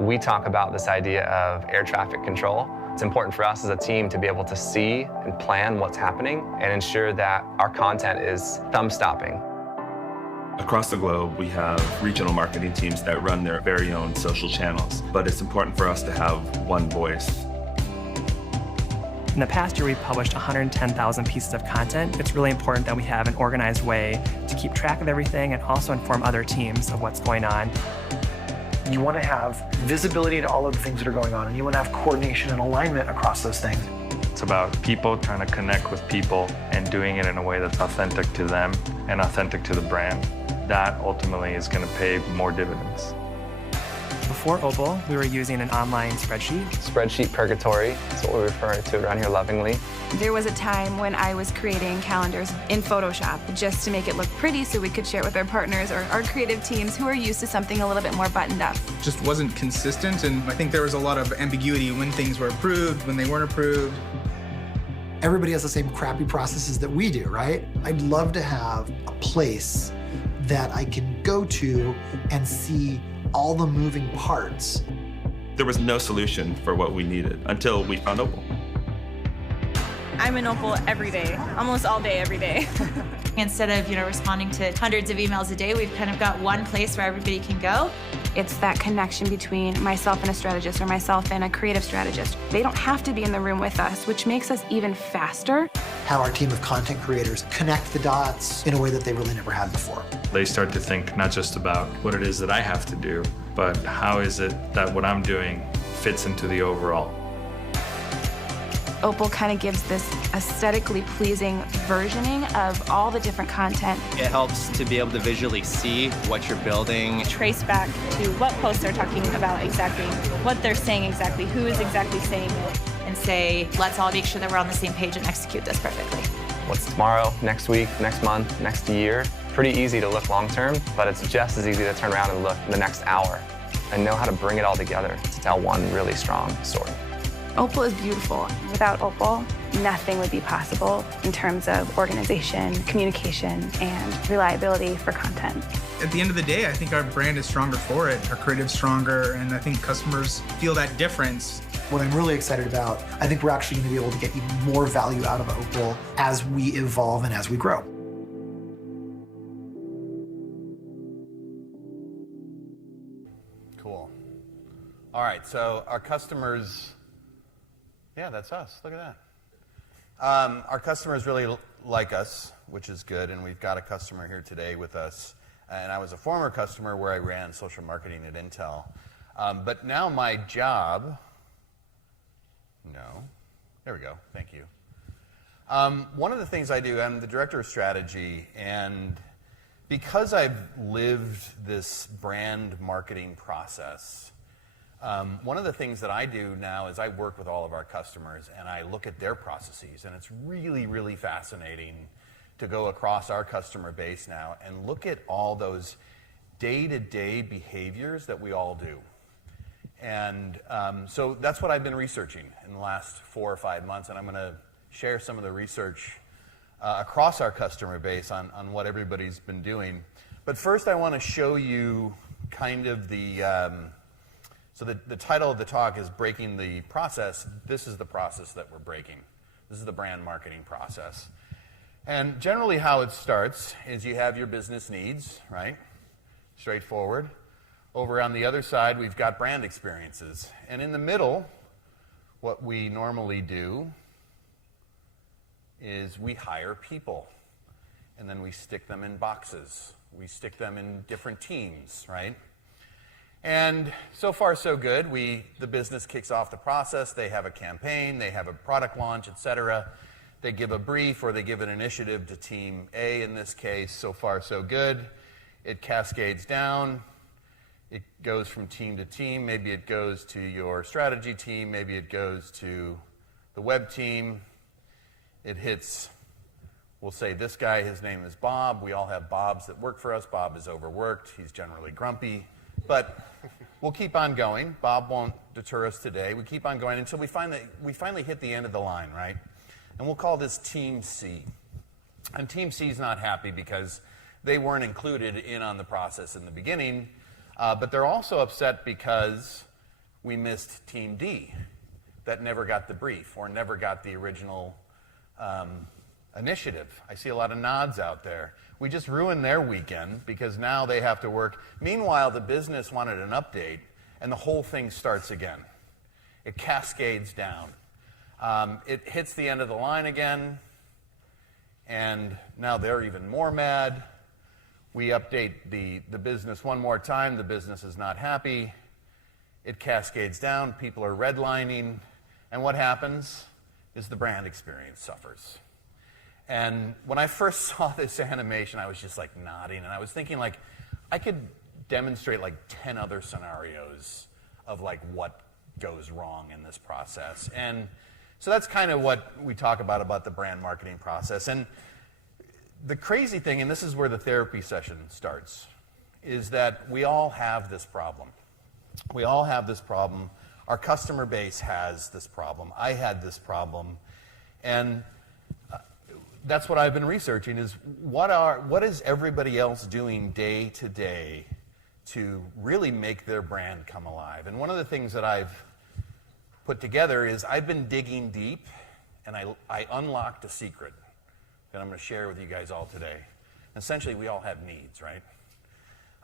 We talk about this idea of air traffic control. It's important for us as a team to be able to see and plan what's happening and ensure that our content is thumb-stopping. Across the globe, we have regional marketing teams that run their very own social channels, but it's important for us to have one voice. In the past year, we've published 110,000 pieces of content. It's really important that we have an organized way to keep track of everything and also inform other teams of what's going on. You want to have visibility to all of the things that are going on, and you want to have coordination and alignment across those things. It's about people trying to connect with people and doing it in a way that's authentic to them and authentic to the brand. That ultimately is going to pay more dividends. Before Opal, we were using an online spreadsheet. Spreadsheet purgatory is what we refer to around here lovingly. There was a time when I was creating calendars in Photoshop just to make it look pretty so we could share it with our partners or our creative teams who are used to something a little bit more buttoned up. Just wasn't consistent, and I think there was a lot of ambiguity when things were approved, when they weren't approved. Everybody has the same crappy processes that we do, right? I'd love to have a place that I can go to and see all the moving parts. There was no solution for what we needed until we found Opal. I'm in Opal every day, almost all day, every day. Instead of, responding to hundreds of emails a day, we've kind of got one place where everybody can go. It's that connection between myself and a strategist or myself and a creative strategist. They don't have to be in the room with us, which makes us even faster. Have our team of content creators connect the dots in a way that they really never had before. They start to think not just about what it is that I have to do, but how is it that what I'm doing fits into the overall. Opal kind of gives this aesthetically pleasing versioning of all the different content. It helps to be able to visually see what you're building. Trace back to what posts they're talking about exactly, what they're saying exactly, who is exactly saying it. And say, let's all make sure that we're on the same page and execute this perfectly. What's tomorrow, next week, next month, next year? Pretty easy to look long-term, but it's just as easy to turn around and look the next hour and know how to bring it all together to tell one really strong story. Opal is beautiful. Without Opal, nothing would be possible in terms of organization, communication, and reliability for content. At the end of the day, I think our brand is stronger for it. Our creative's stronger, and I think customers feel that difference. What I'm really excited about, I think we're actually going to be able to get even more value out of Opal as we evolve and as we grow. Cool. All right, so our customers, yeah, that's us. Look at that. Our customers really like us, which is good, and we've got a customer here today with us. And I was a former customer where I ran social marketing at Intel. But now my job, there we go, thank you. One of the things I do, I'm the director of strategy, and because I've lived this brand marketing process, one of the things that I do now is I work with all of our customers and I look at their processes, and it's really, really fascinating to go across our customer base now and look at all those day-to-day behaviors that we all do. And so that's what I've been researching in the last 4 or 5 months, and I'm going to share some of the research across our customer base on what everybody's been doing. But first I want to show you kind of the title of the talk is Breaking the Process. This is the process that we're breaking. This is the brand marketing process. And generally how it starts is you have your business needs, right? Straightforward. Over on the other side, we've got brand experiences. And in the middle, what we normally do is we hire people. And then we stick them in boxes. We stick them in different teams, right? And so far, so good. The business kicks off the process. They have a campaign. They have a product launch, etc. They give a brief or they give an initiative to team A in this case. So far, so good. It cascades down. It goes from team to team. Maybe it goes to your strategy team. Maybe it goes to the web team. It hits, we'll say this guy, his name is Bob. We all have Bobs that work for us. Bob is overworked. He's generally grumpy. But we'll keep on going. Bob won't deter us today. We keep on going until we finally hit the end of the line, right? And we'll call this Team C. And Team C is not happy because they weren't included in on the process in the beginning. But they're also upset because we missed Team D that never got the brief or never got the original initiative. I see a lot of nods out there. We just ruined their weekend because now they have to work. Meanwhile, the business wanted an update, and the whole thing starts again. It cascades down. It hits the end of the line again, and now they're even more mad. We update the business one more time. The business is not happy. It cascades down. People are redlining. And what happens is the brand experience suffers. And when I first saw this animation, I was just like nodding, and I was thinking like I could demonstrate like 10 other scenarios of like what goes wrong in this process. And so that's kind of what we talk about the brand marketing process. And the crazy thing, and this is where the therapy session starts, is that we all have this problem. We all have this problem. Our customer base has this problem. I had this problem. And that's what I've been researching is what is everybody else doing day to day to really make their brand come alive? And one of the things that I've put together is I've been digging deep, and I unlocked a secret that I'm going to share with you guys all today. Essentially, we all have needs, right?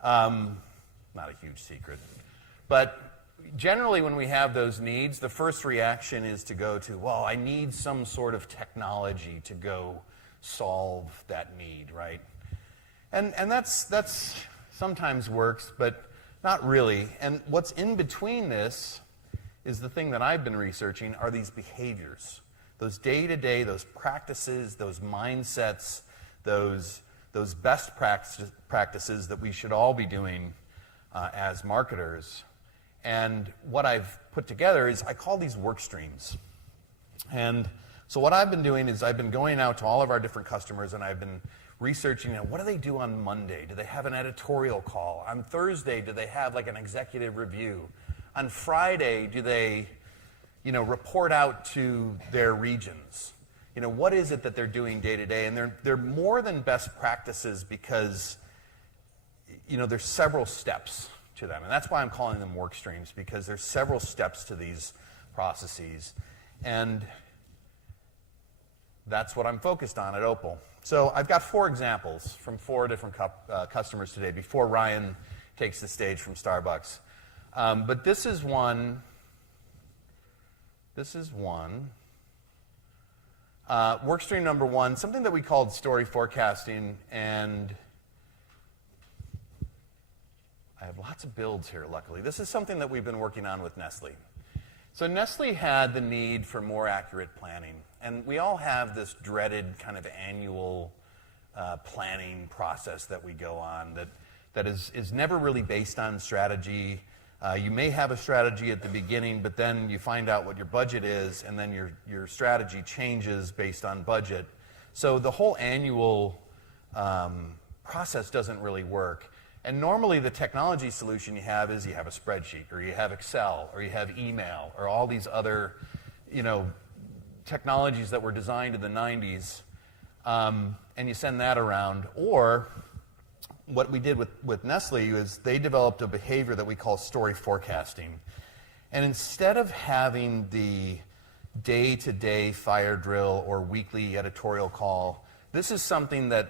Not a huge secret. But generally, when we have those needs, the first reaction is to go to, well, I need some sort of technology to go solve that need, right? And that's sometimes works, but not really. And what's in between this is the thing that I've been researching are these behaviors, those day-to-day, those practices, those mindsets, those best practices that we should all be doing as marketers. And what I've put together is I call these work streams. And so what I've been doing is I've been going out to all of our different customers, and I've been researching, what do they do on Monday? Do they have an editorial call? On Thursday, do they have like an executive review? On Friday, do they, report out to their regions? What is it that they're doing day to day? And they're more than best practices because, there's several steps to them. And that's why I'm calling them work streams, because there's several steps to these processes. And that's what I'm focused on at Opal. So I've got 4 examples from 4 different customers today before Ryan takes the stage from Starbucks. But this is one. Work stream number 1, something that we called story forecasting, and I have lots of builds here, luckily. This is something that we've been working on with Nestle. So Nestle had the need for more accurate planning, and we all have this dreaded kind of annual planning process that we go on that is never really based on strategy. You may have a strategy at the beginning, but then you find out what your budget is, and then your strategy changes based on budget. So the whole annual process doesn't really work. And normally the technology solution you have is you have a spreadsheet, or you have Excel, or you have email, or all these other, technologies that were designed in the 90s, and you send that around. Or what we did with Nestle is they developed a behavior that we call story forecasting. And instead of having the day-to-day fire drill or weekly editorial call, this is something that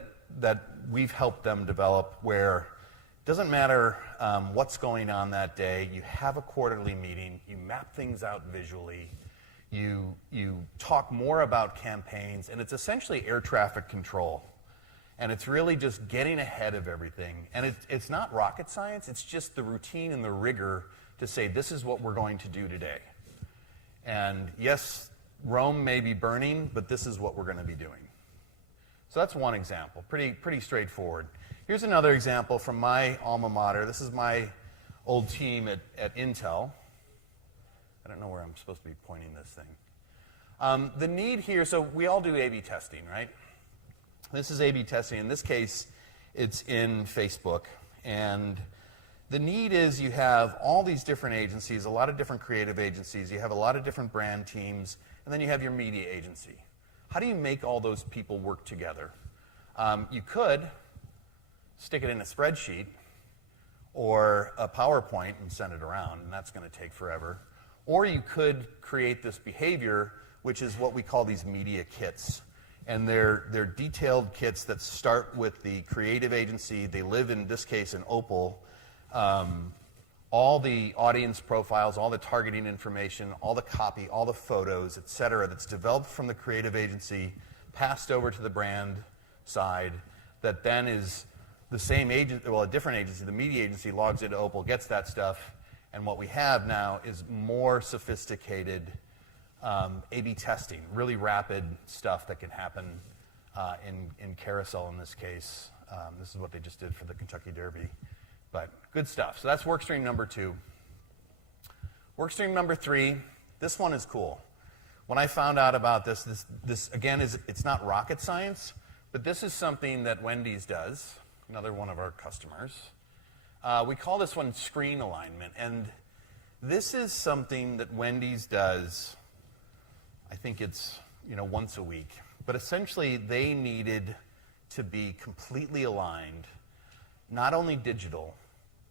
we've helped them develop where it doesn't matter what's going on that day. You have a quarterly meeting. You map things out visually. You talk more about campaigns, and it's essentially air traffic control. And it's really just getting ahead of everything. And it's not rocket science. It's just the routine and the rigor to say, this is what we're going to do today. And yes, Rome may be burning, but this is what we're going to be doing. So that's one example, pretty straightforward. Here's another example from my alma mater. This is my old team at Intel. I don't know where I'm supposed to be pointing this thing. The need here, so we all do A/B testing, right? This is A/B testing. In this case, it's in Facebook. And the need is you have all these different agencies, a lot of different creative agencies. You have a lot of different brand teams. And then you have your media agency. How do you make all those people work together? You could stick it in a spreadsheet, or a PowerPoint and send it around, and that's going to take forever. Or you could create this behavior, which is what we call these media kits. And they're detailed kits that start with the creative agency. They live, in this case, in Opal. All the audience profiles, all the targeting information, all the copy, all the photos, et cetera, that's developed from the creative agency, passed over to the brand side, that then is the same agent, well, a different agency, the media agency logs into Opal, gets that stuff, and what we have now is more sophisticated A/B testing, really rapid stuff that can happen in carousel in this case. This is what they just did for the Kentucky Derby. But good stuff. So that's workstream number 2. Workstream number 3, this one is cool. When I found out about this again, it's not rocket science, but this is something that Wendy's does, another one of our customers. We call this one screen alignment. And this is something that Wendy's does, I think it's once a week. But essentially, they needed to be completely aligned, not only digital,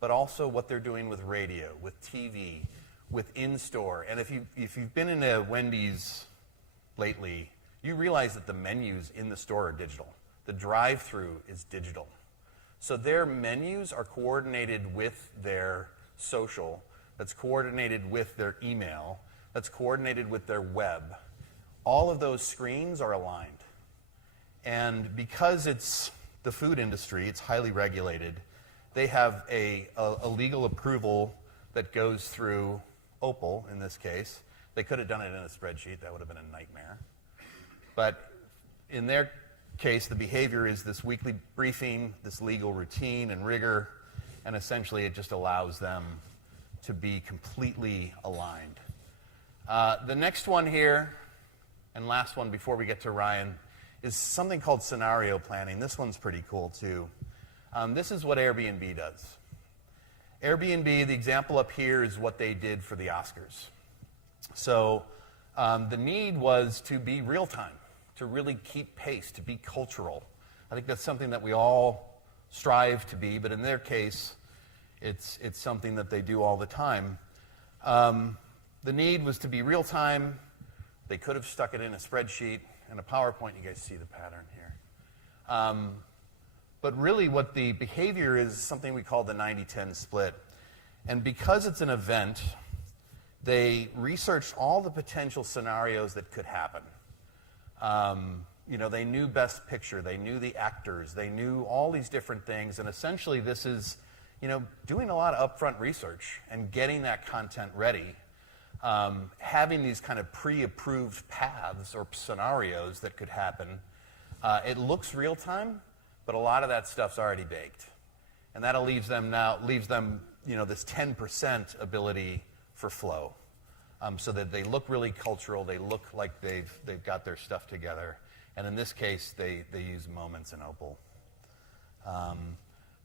but also what they're doing with radio, with TV, with in-store. And if you've been in a Wendy's lately, you realize that the menus in the store are digital. The drive-through is digital. So their menus are coordinated with their social, that's coordinated with their email, that's coordinated with their web. All of those screens are aligned. And because it's the food industry, it's highly regulated, they have a legal approval that goes through Opal, in this case. They could have done it in a spreadsheet. That would have been a nightmare. But in their case, the behavior is this weekly briefing, this legal routine and rigor, and essentially it just allows them to be completely aligned. The next one here, and last one before we get to Ryan, is something called scenario planning. This one's pretty cool too. This is what Airbnb does. Airbnb, the example up here is what they did for the Oscars. So the need was to be real time, to really keep pace, to be cultural. I think that's something that we all strive to be, but in their case, it's something that they do all the time. The need was to be real time. They could have stuck it in a spreadsheet and a PowerPoint. You guys see the pattern here. But really what the behavior is something we call the 90-10 split. And because it's an event, they researched all the potential scenarios that could happen. They knew Best Picture, they knew the actors, they knew all these different things, and essentially this is, doing a lot of upfront research and getting that content ready, having these kind of pre-approved paths or scenarios that could happen. It looks real time, but a lot of that stuff's already baked. And that leaves them, this 10% ability for flow. So that they look really cultural, they look like they've got their stuff together. And in this case, they use moments in Opal.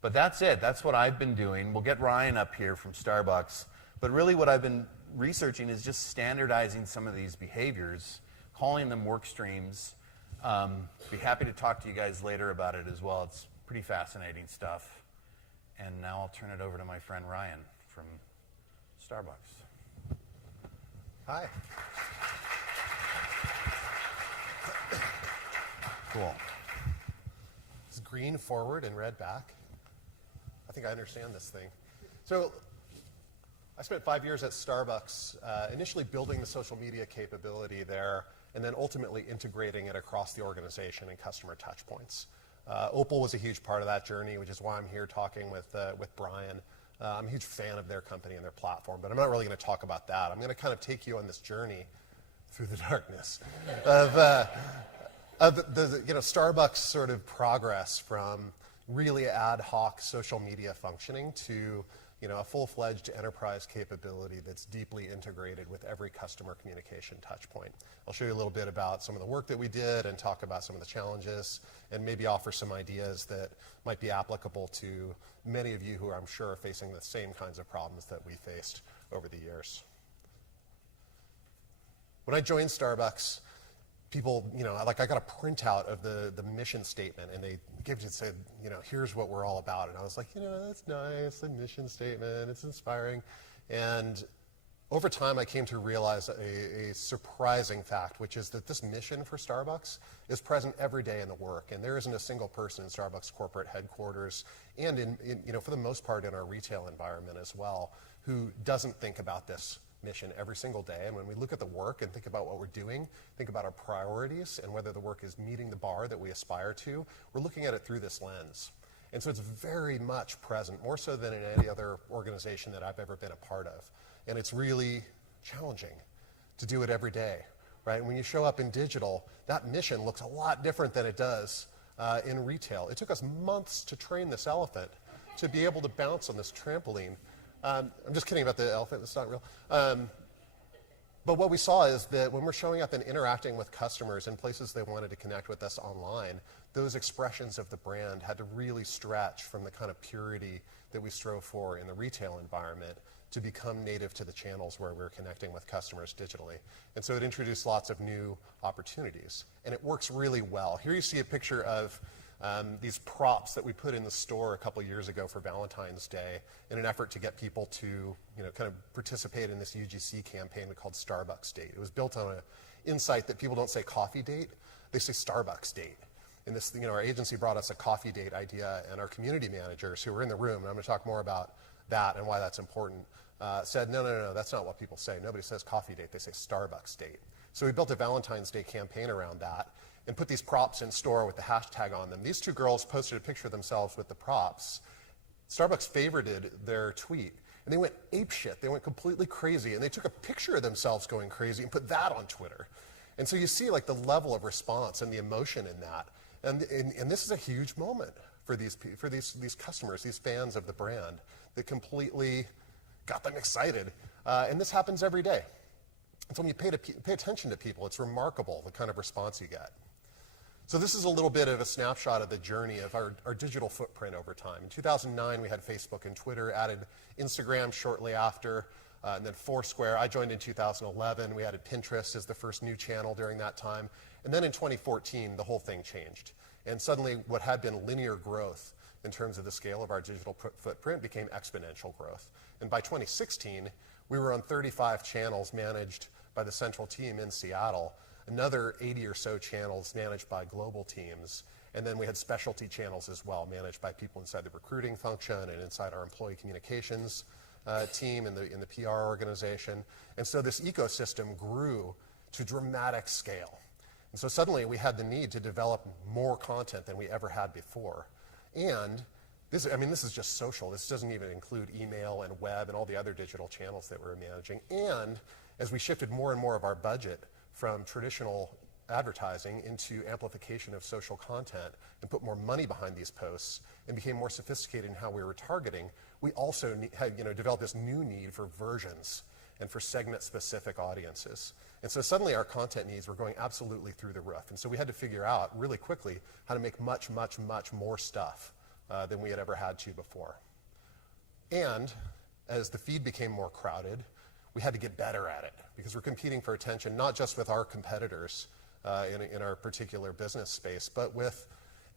But that's it. That's what I've been doing. We'll get Ryan up here from Starbucks. But really what I've been researching is just standardizing some of these behaviors, calling them work streams. Be happy to talk to you guys later about it as well. It's pretty fascinating stuff. And now I'll turn it over to my friend Ryan from Starbucks. Hi. Cool. It's green forward and red back. I think I understand this thing. So I spent 5 years at Starbucks, initially building the social media capability there, and then ultimately integrating it across the organization and customer touch points. Opal was a huge part of that journey, which is why I'm here talking with Bryan. I'm a huge fan of their company and their platform, but I'm not really going to talk about that. I'm going to kind of take you on this journey through the darkness of the Starbucks sort of progress from really ad hoc social media functioning to a full-fledged enterprise capability that's deeply integrated with every customer communication touch point. I'll show you a little bit about some of the work that we did and talk about some of the challenges and maybe offer some ideas that might be applicable to many of you who I'm sure are facing the same kinds of problems that we faced over the years. When I joined Starbucks, people, like I got a printout of the mission statement, and they said, here's what we're all about. And I was like, that's nice, the mission statement, it's inspiring. And over time, I came to realize a surprising fact, which is that this mission for Starbucks is present every day in the work. And there isn't a single person in Starbucks corporate headquarters, and in for the most part in our retail environment as well, who doesn't think about this mission every single day. And when we look at the work and think about what we're doing, think about our priorities and whether the work is meeting the bar that we aspire to, we're looking at it through this lens. And so it's very much present, more so than in any other organization that I've ever been a part of. And it's really challenging to do it every day, right? And when you show up in digital, that mission looks a lot different than it does in retail. It took us months to train this elephant to be able to bounce on this trampoline. I'm just kidding about the elephant, it's not real. But what we saw is that when we're showing up and interacting with customers in places they wanted to connect with us online, those expressions of the brand had to really stretch from the kind of purity that we strove for in the retail environment to become native to the channels where we're connecting with customers digitally. And so it introduced lots of new opportunities. And it works really well. Here you see a picture of these props that we put in the store a couple years ago for Valentine's Day in an effort to get people to kind of participate in this UGC campaign we called Starbucks Date. It was built on an insight that people don't say coffee date, they say Starbucks Date. And this, our agency brought us a coffee date idea, and our community managers who were in the room, and I'm going to talk more about that and why that's important, said, no, that's not what people say. Nobody says coffee date, they say Starbucks Date. So we built a Valentine's Day campaign around that and put these props in store with the hashtag on them. These two girls posted a picture of themselves with the props. Starbucks favorited their tweet, and they went apeshit. They went completely crazy, and they took a picture of themselves going crazy and put that on Twitter. And so you see like the level of response and the emotion in that. And this is a huge moment for these customers, these fans of the brand, that completely got them excited. And this happens every day. And so when you pay attention to people, it's remarkable the kind of response you get. So this is a little bit of a snapshot of the journey of our digital footprint over time. In 2009, we had Facebook and Twitter, added Instagram shortly after, and then Foursquare. I joined in 2011. We added Pinterest as the first new channel during that time. And then in 2014, the whole thing changed. And suddenly what had been linear growth in terms of the scale of our digital footprint became exponential growth. And by 2016, we were on 35 channels managed by the central team in Seattle, another 80 or so channels managed by global teams, and then we had specialty channels as well, managed by people inside the recruiting function and inside our employee communications team in the PR organization. And so this ecosystem grew to dramatic scale. And so suddenly we had the need to develop more content than we ever had before. And this is just social. This doesn't even include email and web and all the other digital channels that we're managing. And as we shifted more and more of our budget from traditional advertising into amplification of social content and put more money behind these posts and became more sophisticated in how we were targeting, we also had developed this new need for versions and for segment-specific audiences. And so suddenly our content needs were going absolutely through the roof. And so we had to figure out really quickly how to make much, much, much more stuff than we had ever had to before. And as the feed became more crowded, we had to get better at it because we're competing for attention, not just with our competitors in our particular business space, but with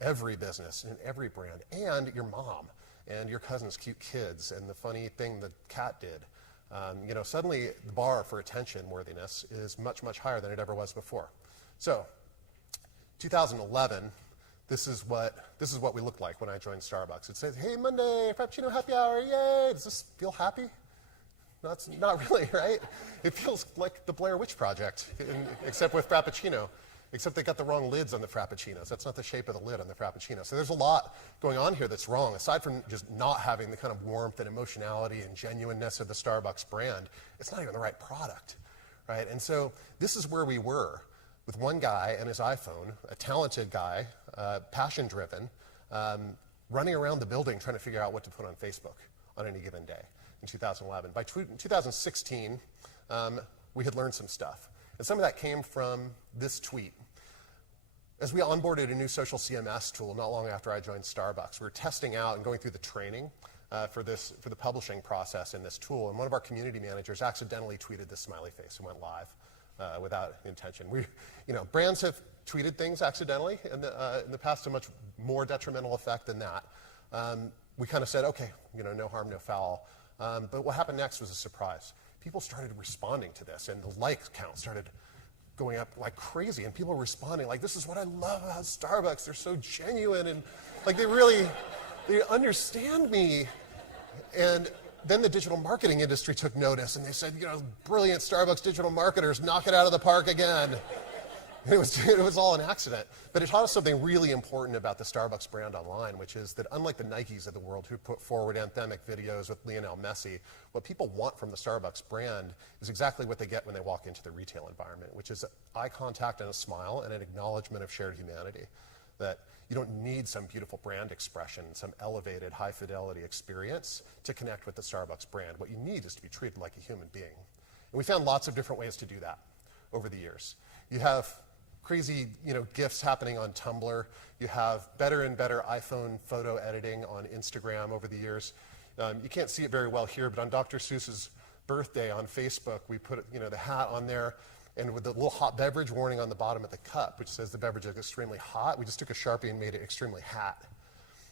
every business and every brand, and your mom and your cousin's cute kids and the funny thing the cat did. Suddenly the bar for attention worthiness is much, much higher than it ever was before. So 2011, this is what we looked like when I joined Starbucks. It says, hey, Monday, Frappuccino happy hour, yay. Does this feel happy? No, it's not really, right? It feels like the Blair Witch Project, except with Frappuccino. Except they got the wrong lids on the Frappuccinos. That's not the shape of the lid on the Frappuccino. So there's a lot going on here that's wrong. Aside from just not having the kind of warmth and emotionality and genuineness of the Starbucks brand, it's not even the right product, right? And so this is where we were with one guy and his iPhone, a talented guy, passion-driven, running around the building trying to figure out what to put on Facebook on any given day in 2011. By 2016, we had learned some stuff. And some of that came from this tweet. As we onboarded a new social CMS tool not long after I joined Starbucks, we were testing out and going through the training for the publishing process in this tool. And one of our community managers accidentally tweeted this smiley face and went live without intention. Brands have tweeted things accidentally in the past to much more detrimental effect than that. We kind of said, okay, no harm, no foul. But what happened next was a surprise. People started responding to this, and the like count started going up like crazy, and people were responding like, this is what I love about Starbucks. They're so genuine, and like they understand me. And then the digital marketing industry took notice, and they said, brilliant Starbucks digital marketers, knock it out of the park again. It was all an accident. But it taught us something really important about the Starbucks brand online, which is that unlike the Nikes of the world who put forward anthemic videos with Lionel Messi, what people want from the Starbucks brand is exactly what they get when they walk into the retail environment, which is eye contact and a smile and an acknowledgement of shared humanity. That you don't need some beautiful brand expression, some elevated high fidelity experience to connect with the Starbucks brand. What you need is to be treated like a human being. And we found lots of different ways to do that over the years. You have crazy, GIFs happening on Tumblr. You have better and better iPhone photo editing on Instagram over the years. You can't see it very well here, but on Dr. Seuss's birthday on Facebook, we put, the hat on there, and with the little hot beverage warning on the bottom of the cup, which says the beverage is extremely hot, we just took a Sharpie and made it extremely hot.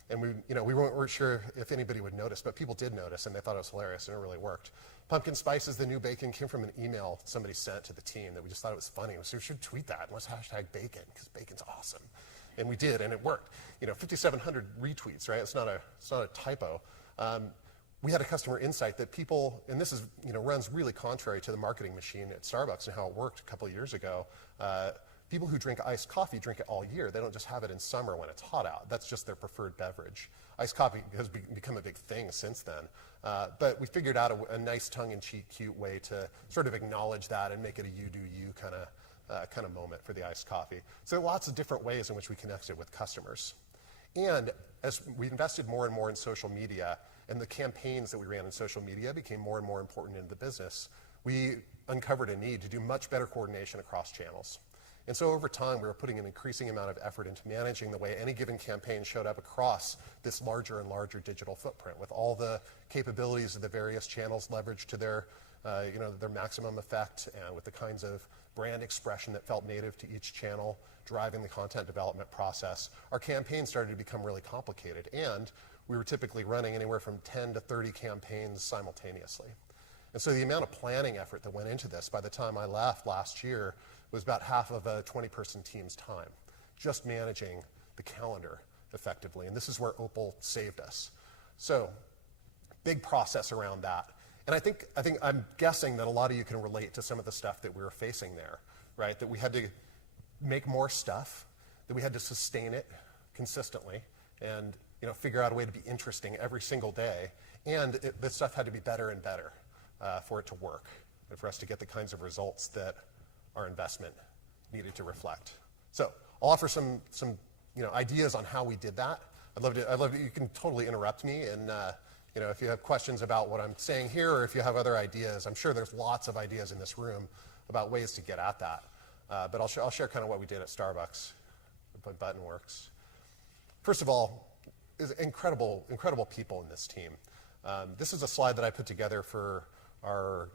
And we weren't sure if anybody would notice, but people did notice, and they thought it was hilarious, and it really worked. Pumpkin spice is the new bacon came from an email somebody sent to the team that we just thought it was funny. So we should tweet that and let's hashtag bacon, because bacon's awesome. And we did, and it worked. 5,700 retweets, right? It's not a typo. We had a customer insight that people, and this is runs really contrary to the marketing machine at Starbucks and how it worked a couple of years ago. People who drink iced coffee drink it all year. They don't just have it in summer when it's hot out. That's just their preferred beverage. Iced coffee has become a big thing since then. But we figured out a nice tongue-in-cheek, cute way to sort of acknowledge that and make it a you-do-you kind of moment for the iced coffee. So lots of different ways in which we connected with customers. And as we invested more and more in social media, and the campaigns that we ran in social media became more and more important in the business, we uncovered a need to do much better coordination across channels. And so over time, we were putting an increasing amount of effort into managing the way any given campaign showed up across this larger and larger digital footprint, with all the capabilities of the various channels leveraged to their maximum effect, and with the kinds of brand expression that felt native to each channel, driving the content development process. Our campaigns started to become really complicated, and we were typically running anywhere from 10 to 30 campaigns simultaneously. And so the amount of planning effort that went into this by the time I left last year was about half of a 20-person team's time, just managing the calendar effectively. And this is where Opal saved us. So big process around that. And I'm guessing that a lot of you can relate to some of the stuff that we were facing there, right? That we had to make more stuff, that we had to sustain it consistently, and figure out a way to be interesting every single day. And the stuff had to be better and better for it to work, and for us to get the kinds of results that our investment needed to reflect. So I'll offer some ideas on how we did that. I'd love to, you can totally interrupt me, and if you have questions about what I'm saying here, or if you have other ideas, I'm sure there's lots of ideas in this room about ways to get at that. But I'll share kind of what we did at Starbucks, if my button works. First of all, is incredible people in this team. This is a slide that I put together for our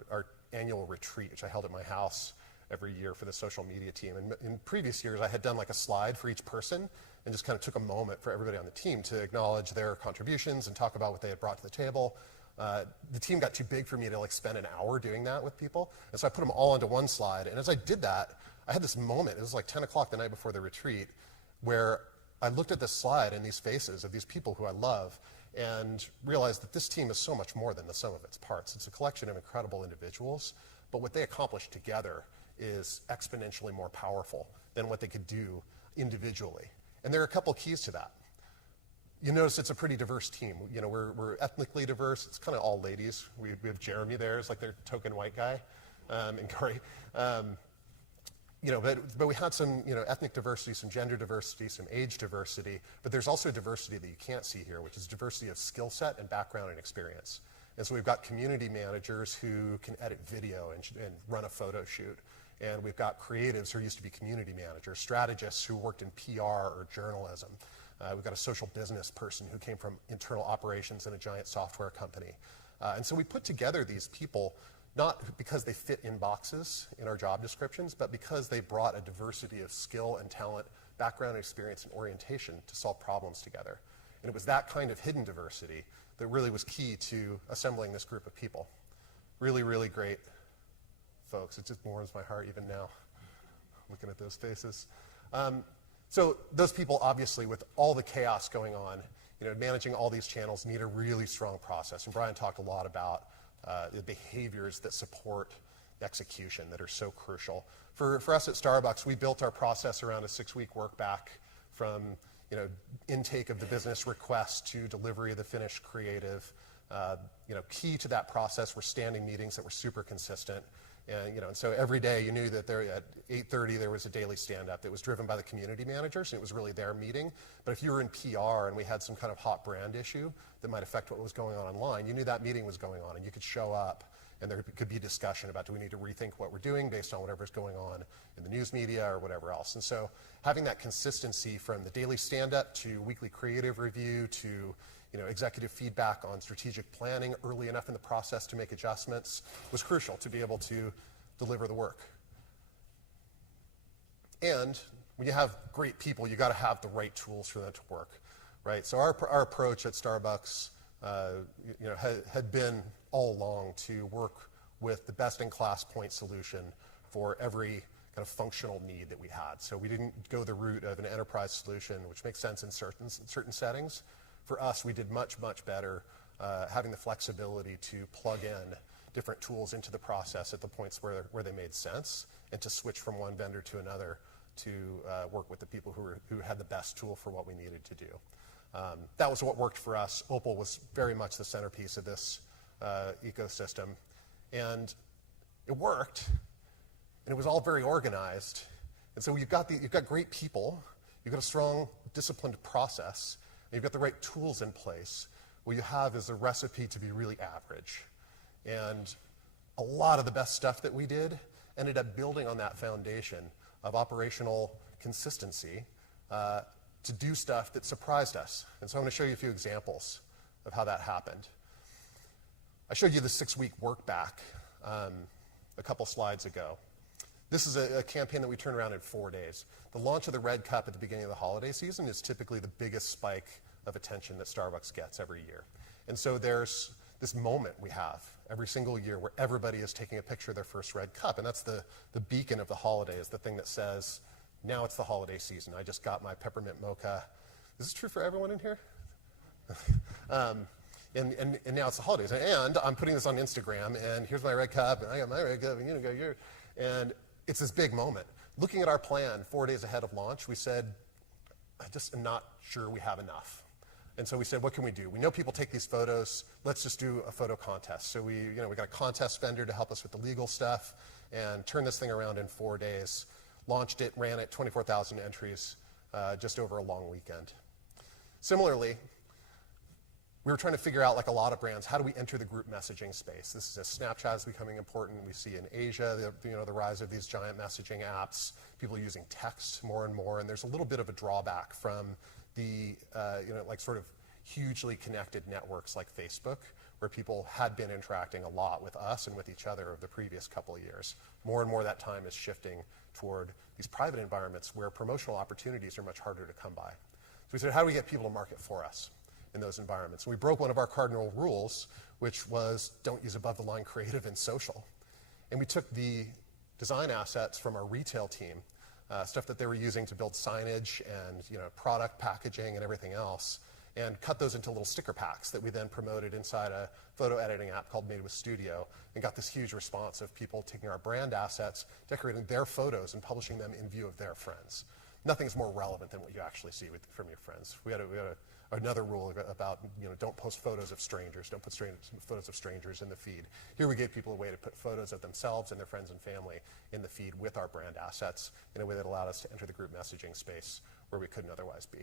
annual retreat, which I held at my house every year for the social media team. And in previous years, I had done like a slide for each person and just kind of took a moment for everybody on the team to acknowledge their contributions and talk about what they had brought to the table. The team got too big for me to spend an hour doing that with people. And so I put them all onto one slide. And as I did that, I had this moment, it was like 10 o'clock the night before the retreat, where I looked at this slide and these faces of these people who I love and realized that this team is so much more than the sum of its parts. It's a collection of incredible individuals, but what they accomplish together is exponentially more powerful than what they could do individually. And there are a couple keys to that. You notice it's a pretty diverse team. We're ethnically diverse. It's kind of all ladies. We have Jeremy there as like their token white guy, and Corey. But we had some ethnic diversity, some gender diversity, some age diversity, but there's also diversity that you can't see here, which is diversity of skill set and background and experience. And so we've got community managers who can edit video and run a photo shoot. And we've got creatives who used to be community managers, strategists who worked in PR or journalism. We've got a social business person who came from internal operations in a giant software company. And so we put together these people not because they fit in boxes in our job descriptions, but because they brought a diversity of skill and talent, background, experience, and orientation to solve problems together. And it was that kind of hidden diversity that really was key to assembling this group of people. Really, really great folks. It just warms my heart even now, looking at those faces. So those people, obviously, with all the chaos going on, managing all these channels, need a really strong process. And Bryan talked a lot about the behaviors that support execution that are so crucial. For us at Starbucks, we built our process around a 6-week work back from intake of the business request to delivery of the finished creative. Key to that process were standing meetings that were super consistent. And so every day you knew that there at 8:30 there was a daily stand-up that was driven by the community managers, and it was really their meeting. But if you were in PR and we had some kind of hot brand issue that might affect what was going on online, you knew that meeting was going on, and you could show up, and there could be discussion about, do we need to rethink what we're doing based on whatever's going on in the news media or whatever else. And so having that consistency from the daily stand-up to weekly creative review to executive feedback on strategic planning early enough in the process to make adjustments was crucial to be able to deliver the work. And when you have great people, you got to have the right tools for them to work, right? So our approach at Starbucks, had been all along to work with the best-in-class point solution for every kind of functional need that we had. So we didn't go the route of an enterprise solution, which makes sense in certain settings. For us, we did much, much better having the flexibility to plug in different tools into the process at the points where they made sense, and to switch from one vendor to another to work with the people who had the best tool for what we needed to do. That was what worked for us. Opal was very much the centerpiece of this ecosystem. And it worked, and it was all very organized. And so you've got great people, you've got a strong, disciplined process, and you've got the right tools in place. What you have is a recipe to be really average. And a lot of the best stuff that we did ended up building on that foundation of operational consistency to do stuff that surprised us. And so I'm going to show you a few examples of how that happened. I showed you the 6-week work back a couple slides ago. This is a campaign that we turned around in 4 days. The launch of the Red Cup at the beginning of the holiday season is typically the biggest spike of attention that Starbucks gets every year. And so there's this moment we have every single year where everybody is taking a picture of their first Red Cup. And that's the beacon of the holiday, is the thing that says, now it's the holiday season. I just got my peppermint mocha. Is this true for everyone in here? And now it's the holidays. And I'm putting this on Instagram, and here's my Red Cup, and I got my Red Cup, and you got yours. And it's this big moment. Looking at our plan 4 days ahead of launch, we said, I just am not sure we have enough. And so we said, what can we do? We know people take these photos. Let's just do a photo contest. So we got a contest vendor to help us with the legal stuff and turn this thing around in 4 days. Launched it, ran it, 24,000 entries just over a long weekend. Similarly, we were trying to figure out, like a lot of brands, how do we enter the group messaging space? This is as Snapchat is becoming important. We see in Asia the rise of these giant messaging apps, people using text more and more, and there's a little bit of a drawback from the sort of hugely connected networks like Facebook, where people had been interacting a lot with us and with each other over the previous couple of years. More and more that time is shifting toward these private environments where promotional opportunities are much harder to come by. So we said, how do we get people to market for us in those environments? And we broke one of our cardinal rules, which was don't use above-the-line creative in social. And we took the design assets from our retail team, stuff that they were using to build signage and product packaging and everything else, and cut those into little sticker packs that we then promoted inside a photo editing app called Made with Studio, and got this huge response of people taking our brand assets, decorating their photos, and publishing them in view of their friends. Nothing's more relevant than what you actually see from your friends. We had another rule about don't post photos of strangers, don't put photos of strangers in the feed. Here we gave people a way to put photos of themselves and their friends and family in the feed with our brand assets in a way that allowed us to enter the group messaging space where we couldn't otherwise be.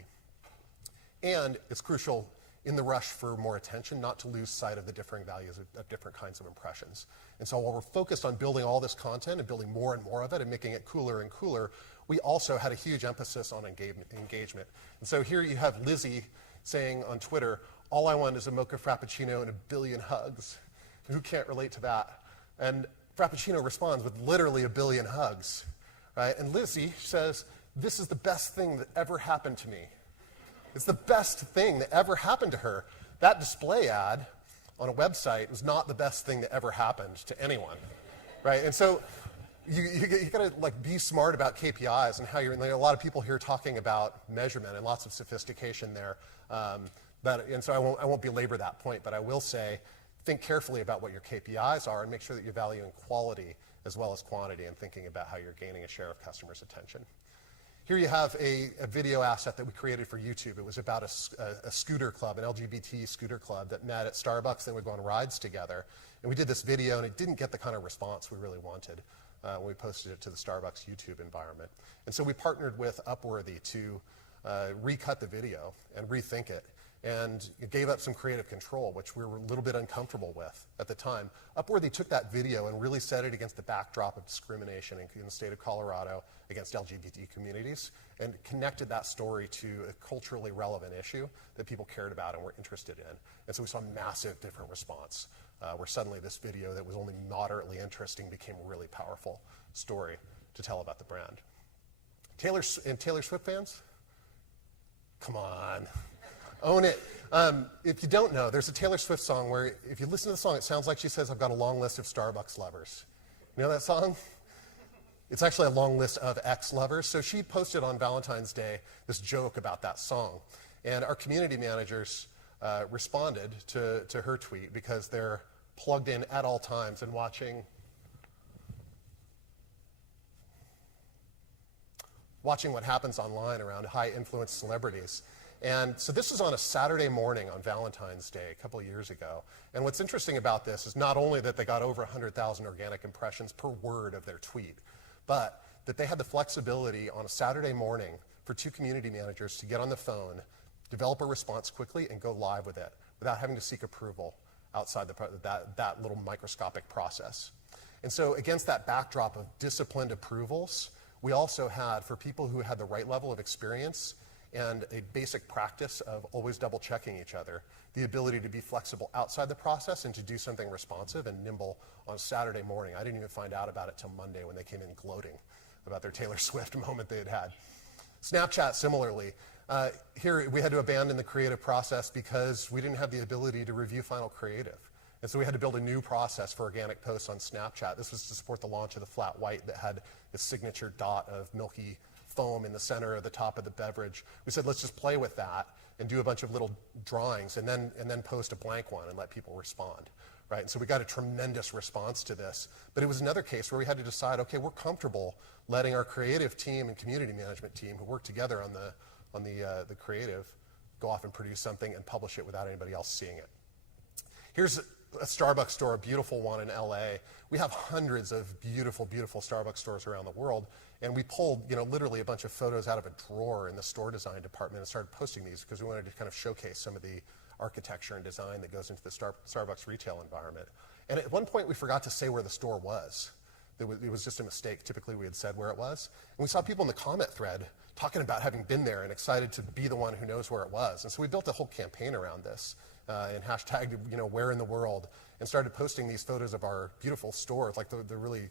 And it's crucial in the rush for more attention not to lose sight of the differing values of different kinds of impressions. And so while we're focused on building all this content and building more and more of it and making it cooler and cooler, we also had a huge emphasis on engagement. And so here you have Lizzie saying on Twitter, all I want is a mocha frappuccino and a billion hugs. Who can't relate to that? And Frappuccino responds with literally 1 billion hugs, right? And Lizzie says, this is the best thing that ever happened to me. It's the best thing that ever happened to her. That display ad on a website was not the best thing that ever happened to anyone, right? And so you gotta like be smart about KPIs and how you're, and there are a lot of people here talking about measurement and lots of sophistication there. And so I won't belabor that point, but I will say, think carefully about what your KPIs are and make sure that you're valuing quality as well as quantity and thinking about how you're gaining a share of customers' attention. Here you have a video asset that we created for YouTube. It was about a scooter club, an LGBT scooter club that met at Starbucks and would go on rides together. And we did this video, and it didn't get the kind of response we really wanted when we posted it to the Starbucks YouTube environment. And so we partnered with Upworthy to recut the video and rethink it. And it gave up some creative control, which we were a little bit uncomfortable with at the time. Upworthy took that video and really set it against the backdrop of discrimination in the state of Colorado against LGBT communities and connected that story to a culturally relevant issue that people cared about and were interested in. And so we saw a massive different response where suddenly this video that was only moderately interesting became a really powerful story to tell about the brand. Taylor Swift fans? Come on. Own it. If you don't know, there's a Taylor Swift song where if you listen to the song, it sounds like she says, I've got a long list of Starbucks lovers. You know that song? It's actually a long list of ex-lovers. So she posted on Valentine's Day this joke about that song. And our community managers responded to her tweet because they're plugged in at all times and watching what happens online around high-influence celebrities. And so this is on a Saturday morning on Valentine's Day a couple of years ago. And what's interesting about this is not only that they got over 100,000 organic impressions per word of their tweet, but that they had the flexibility on a Saturday morning for 2 community managers to get on the phone, develop a response quickly, and go live with it without having to seek approval outside that little microscopic process. And so against that backdrop of disciplined approvals, we also had, for people who had the right level of experience and a basic practice of always double checking each other, the ability to be flexible outside the process and to do something responsive and nimble on Saturday morning. I didn't even find out about it till Monday when they came in gloating about their Taylor Swift moment they had had. Snapchat, similarly. Here we had to abandon the creative process because we didn't have the ability to review final creative. And so we had to build a new process for organic posts on Snapchat. This was to support the launch of the flat white that had this signature dot of milky foam in the center of the top of the beverage. We said, let's just play with that and do a bunch of little drawings and then post a blank one and let people respond, right? And so we got a tremendous response to this. But it was another case where we had to decide, okay, we're comfortable letting our creative team and community management team who work together on the creative go off and produce something and publish it without anybody else seeing it. Here's a Starbucks store, a beautiful one in LA. We have hundreds of beautiful, beautiful Starbucks stores around the world. And we pulled, literally a bunch of photos out of a drawer in the store design department and started posting these because we wanted to kind of showcase some of the architecture and design that goes into the Starbucks retail environment. And at one point, we forgot to say where the store was. It was just a mistake. Typically, we had said where it was. And we saw people in the comment thread talking about having been there and excited to be the one who knows where it was. And so we built a whole campaign around this and hashtagged, where in the world, and started posting these photos of our beautiful stores, like the really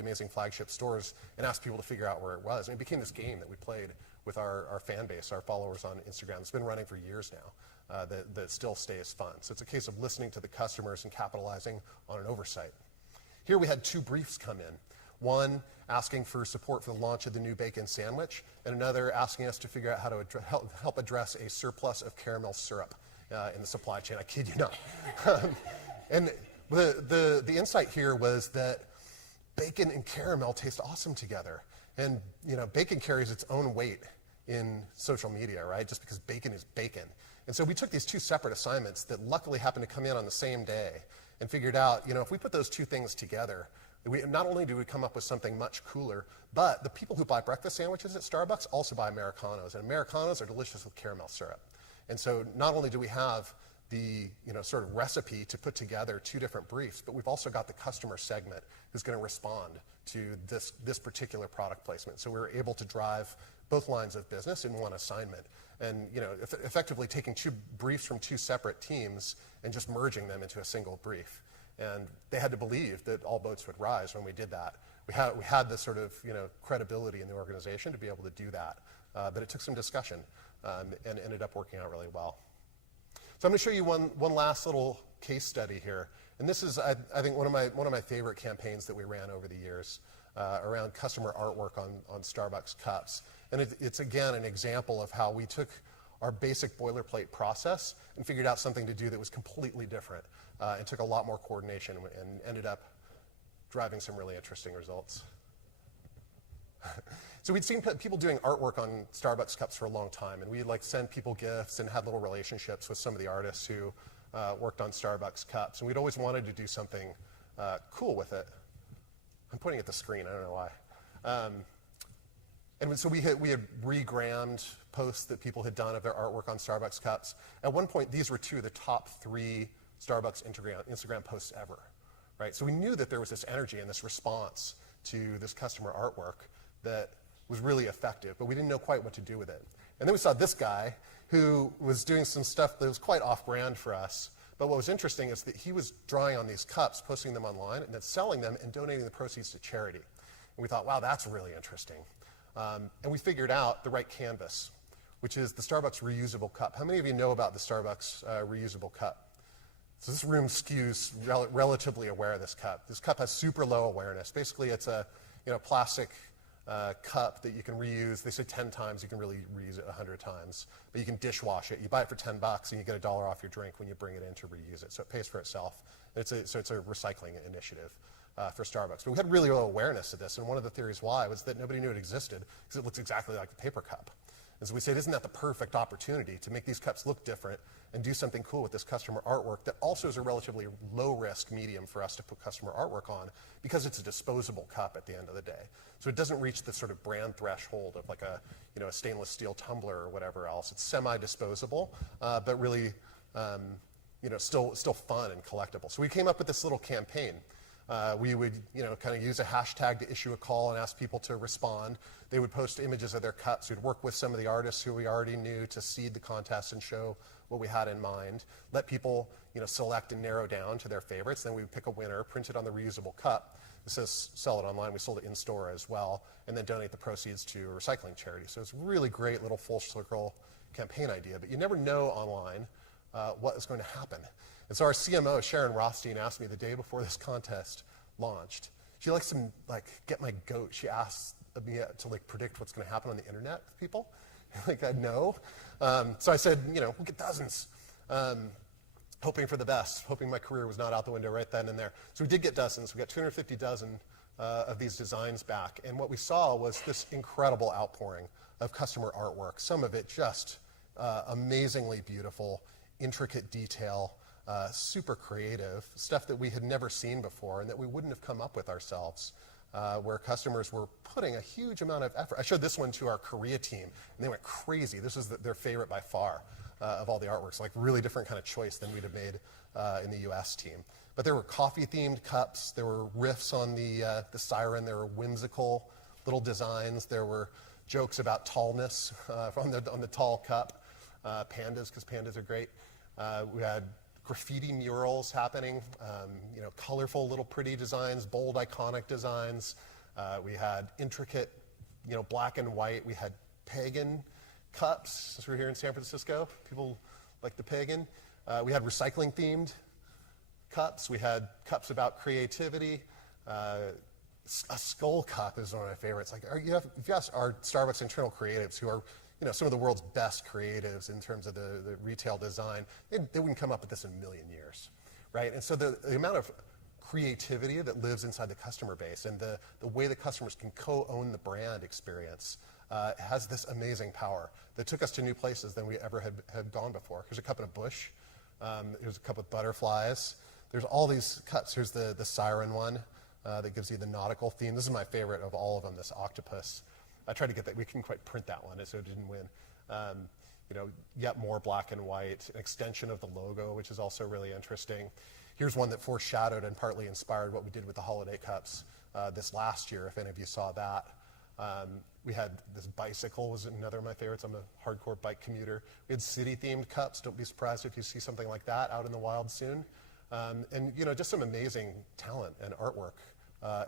amazing flagship stores, and asked people to figure out where it was. And it became this game that we played with our fan base, our followers on Instagram. It's been running for years now that still stays fun. So it's a case of listening to the customers and capitalizing on an oversight. Here we had 2 briefs come in. One asking for support for the launch of the new bacon sandwich, and another asking us to figure out how to help address a surplus of caramel syrup in the supply chain. I kid you not. And the insight here was that bacon and caramel taste awesome together. And bacon carries its own weight in social media, right? Just because bacon is bacon. And so we took these 2 separate assignments that luckily happened to come in on the same day and figured out, if we put those 2 things together, not only do we come up with something much cooler, but the people who buy breakfast sandwiches at Starbucks also buy Americanos, and Americanos are delicious with caramel syrup. And so not only do we have the sort of recipe to put together 2 different briefs, but we've also got the customer segment who's going to respond to this particular product placement. So we're able to drive both lines of business in one assignment, and effectively taking 2 briefs from 2 separate teams and just merging them into a single brief. And they had to believe that all boats would rise when we did that. We had this sort of credibility in the organization to be able to do that. But it took some discussion and ended up working out really well. So I'm going to show you one last little case study here. And this is, I think, one of my favorite campaigns that we ran over the years around customer artwork on Starbucks cups. And it's, again, an example of how we took our basic boilerplate process and figured out something to do that was completely different and took a lot more coordination and ended up driving some really interesting results. So we'd seen people doing artwork on Starbucks cups for a long time, and we'd send people gifts and had little relationships with some of the artists who worked on Starbucks cups, and we'd always wanted to do something cool with it. I'm pointing at the screen, I don't know why. And so we had regrammed posts that people had done of their artwork on Starbucks cups. At one point, these were 2 of the top 3 Starbucks Instagram posts ever, right? So we knew that there was this energy and this response to this customer artwork that was really effective, but we didn't know quite what to do with it. And then we saw this guy who was doing some stuff that was quite off-brand for us. But what was interesting is that he was drawing on these cups, posting them online, and then selling them and donating the proceeds to charity. And we thought, wow, that's really interesting. And we figured out the right canvas, which is the Starbucks reusable cup. How many of you know about the Starbucks reusable cup? So this room skews relatively aware of this cup. This cup has super low awareness. Basically, it's a plastic cup that you can reuse. They say 10 times. You can really reuse it 100 times. But you can dishwash it. You buy it for $10 and you get $1 off your drink when you bring it in to reuse it. So it pays for itself. So it's a recycling initiative for Starbucks. But we had really low awareness of this. And one of the theories why was that nobody knew it existed because it looks exactly like a paper cup. And so we said, isn't that the perfect opportunity to make these cups look different and do something cool with this customer artwork that also is a relatively low-risk medium for us to put customer artwork on because it's a disposable cup at the end of the day. So it doesn't reach the sort of brand threshold of like a stainless steel tumbler or whatever else. It's semi-disposable, but really still fun and collectible. So we came up with this little campaign. We would kind of use a hashtag to issue a call and ask people to respond. They would post images of their cups. We'd work with some of the artists who we already knew to seed the contest and show what we had in mind. Let people select and narrow down to their favorites. Then we would pick a winner, print it on the reusable cup. It says sell it online. We sold it in store as well, and then donate the proceeds to a recycling charity. So it's a really great little full circle campaign idea, but you never know online what is going to happen. And so our CMO, Sharon Rothstein, asked me the day before this contest launched. She likes to get my goat. She asked me to predict what's going to happen on the internet with people. I know. So I said, we'll get dozens. Hoping for the best, hoping my career was not out the window right then and there. So we did get dozens. We got 250 dozen of these designs back. And what we saw was this incredible outpouring of customer artwork, some of it just amazingly beautiful, intricate detail, super creative, stuff that we had never seen before and that we wouldn't have come up with ourselves, where customers were putting a huge amount of effort. I showed this one to our Korea team, and they went crazy. This was their favorite by far of all the artworks, really different kind of choice than we'd have made in the US team. But there were coffee-themed cups. There were riffs on the siren. There were whimsical little designs. There were jokes about tallness on the tall cup. Pandas, because pandas are great. We had graffiti murals happening, colorful little pretty designs, bold iconic designs. We had intricate, black and white. We had pagan cups, since we're here in San Francisco. People like the pagan. We had recycling themed cups. We had cups about creativity. A skull cup is one of my favorites. If you ask our Starbucks internal creatives, who are some of the world's best creatives in terms of the retail design, they wouldn't come up with this in a million years, right? And so the amount of creativity that lives inside the customer base and the way that customers can co-own the brand experience has this amazing power that took us to new places than we ever had gone before. Here's a cup in a bush. Here's a cup with butterflies. There's all these cups. Here's the siren one that gives you the nautical theme. This is my favorite of all of them, this octopus. I tried to get that. We couldn't quite print that one, so it didn't win. Yet more black and white, an extension of the logo, which is also really interesting. Here's one that foreshadowed and partly inspired what we did with the holiday cups this last year, if any of you saw that. We had this bicycle was another of my favorites. I'm a hardcore bike commuter. We had city-themed cups. Don't be surprised if you see something like that out in the wild soon. And just some amazing talent and artwork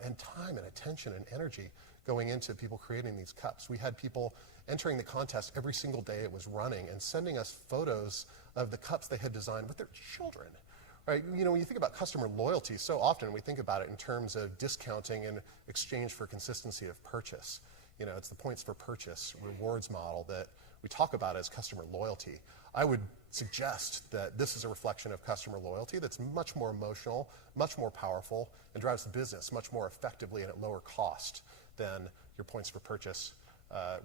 and time and attention and energy going into people creating these cups. We had people entering the contest every single day it was running and sending us photos of the cups they had designed with their children. Right? When you think about customer loyalty, so often we think about it in terms of discounting in exchange for consistency of purchase. It's the points for purchase rewards model that we talk about as customer loyalty. I would suggest that this is a reflection of customer loyalty that's much more emotional, much more powerful, and drives the business much more effectively and at lower cost than your points for purchase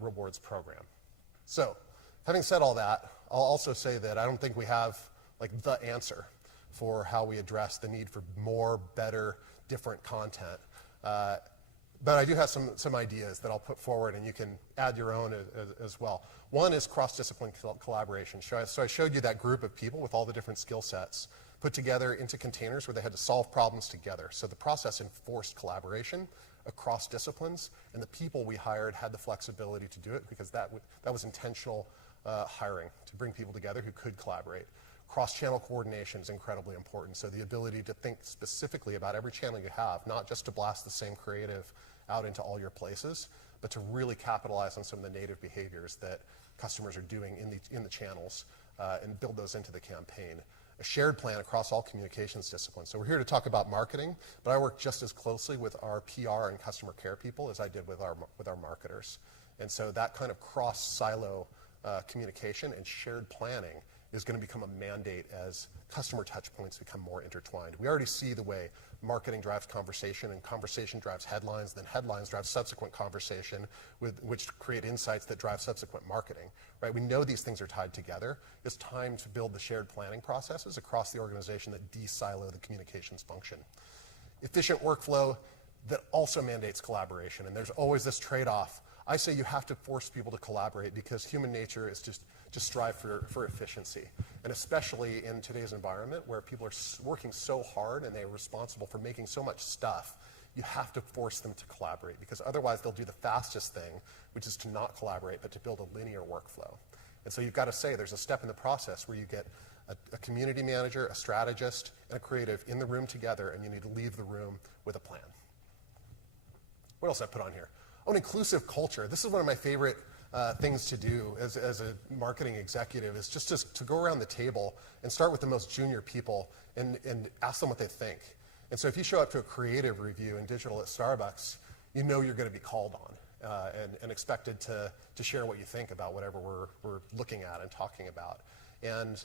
rewards program. So, having said all that, I'll also say that I don't think we have the answer for how we address the need for more, better, different content. But I do have some ideas that I'll put forward, and you can add your own as well. One is cross-discipline collaboration. So I showed you that group of people with all the different skill sets put together into containers where they had to solve problems together. So the process enforced collaboration across disciplines, and the people we hired had the flexibility to do it because that was intentional hiring, to bring people together who could collaborate. Cross-channel coordination is incredibly important. So the ability to think specifically about every channel you have, not just to blast the same creative out into all your places, but to really capitalize on some of the native behaviors that customers are doing in the channels and build those into the campaign. A shared plan across all communications disciplines. So we're here to talk about marketing, but I work just as closely with our PR and customer care people as I did with our marketers. And so that kind of cross-silo communication and shared planning is going to become a mandate as customer touch points become more intertwined. We already see the way marketing drives conversation, and conversation drives headlines, then headlines drive subsequent conversation, which create insights that drive subsequent marketing. Right? We know these things are tied together. It's time to build the shared planning processes across the organization that de-silo the communications function. Efficient workflow that also mandates collaboration, and there's always this trade-off. I say you have to force people to collaborate because human nature is just strive for efficiency. And especially in today's environment where people are working so hard and they're responsible for making so much stuff, you have to force them to collaborate because otherwise they'll do the fastest thing, which is to not collaborate, but to build a linear workflow. And so you've got to say there's a step in the process where you get a community manager, a strategist, and a creative in the room together, and you need to leave the room with a plan. What else I put on here? Oh, an inclusive culture. This is one of my favorite things to do as a marketing executive is just to go around the table and start with the most junior people and ask them what they think. And so if you show up to a creative review in digital at Starbucks, you know you're going to be called on and expected to share what you think about whatever we're looking at and talking about. And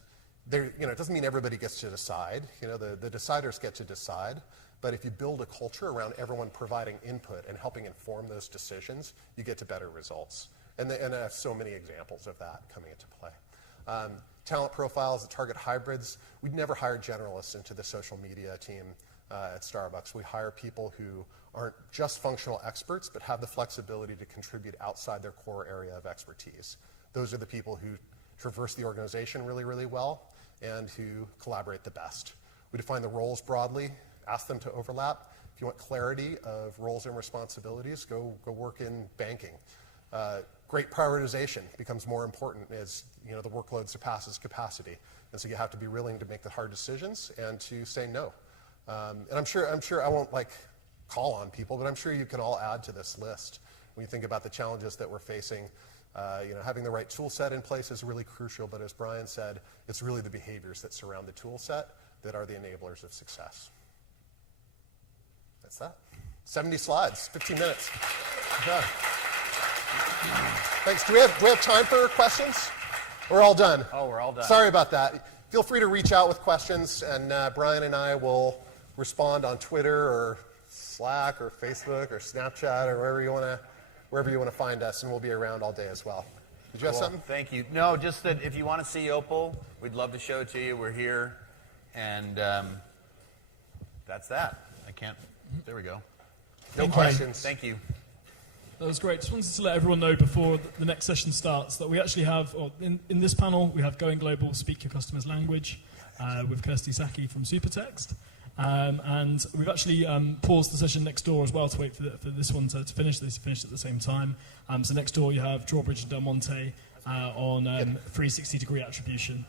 it doesn't mean everybody gets to decide. The deciders get to decide. But if you build a culture around everyone providing input and helping inform those decisions, you get to better results. And I have so many examples of that coming into play. Talent profiles that target hybrids. We'd never hire generalists into the social media team at Starbucks. We hire people who aren't just functional experts, but have the flexibility to contribute outside their core area of expertise. Those are the people who traverse the organization really, really well and who collaborate the best. We define the roles broadly, ask them to overlap. If you want clarity of roles and responsibilities, go work in banking. Great prioritization becomes more important as the workload surpasses capacity, and so you have to be willing to make the hard decisions and to say no. And I'm sure I won't call on people, but I'm sure you can all add to this list when you think about the challenges that we're facing. Having the right tool set in place is really crucial, but as Bryan said, it's really the behaviors that surround the tool set that are the enablers of success. That's that. 70 slides, 15 minutes. Okay. Thanks. Do we have time for questions? We're all done. Oh, we're all done. Sorry about that. Feel free to reach out with questions, and Bryan and I will respond on Twitter or Slack or Facebook or Snapchat or wherever you want to find us, and we'll be around all day as well. Did you have something? Thank you. No, just that if you want to see Opal, we'd love to show it to you. We're here, and that's that. There we go. No questions. Thank you. That was great. Just wanted to let everyone know before the next session starts that we actually have, in this panel, we have Going Global, Speak Your Customer's Language with Kirsty Sacchi from Supertext. And we've actually paused the session next door as well to wait for this one to finish. They finished at the same time. So next door you have Drawbridge and Del Monte on 360-degree attribution.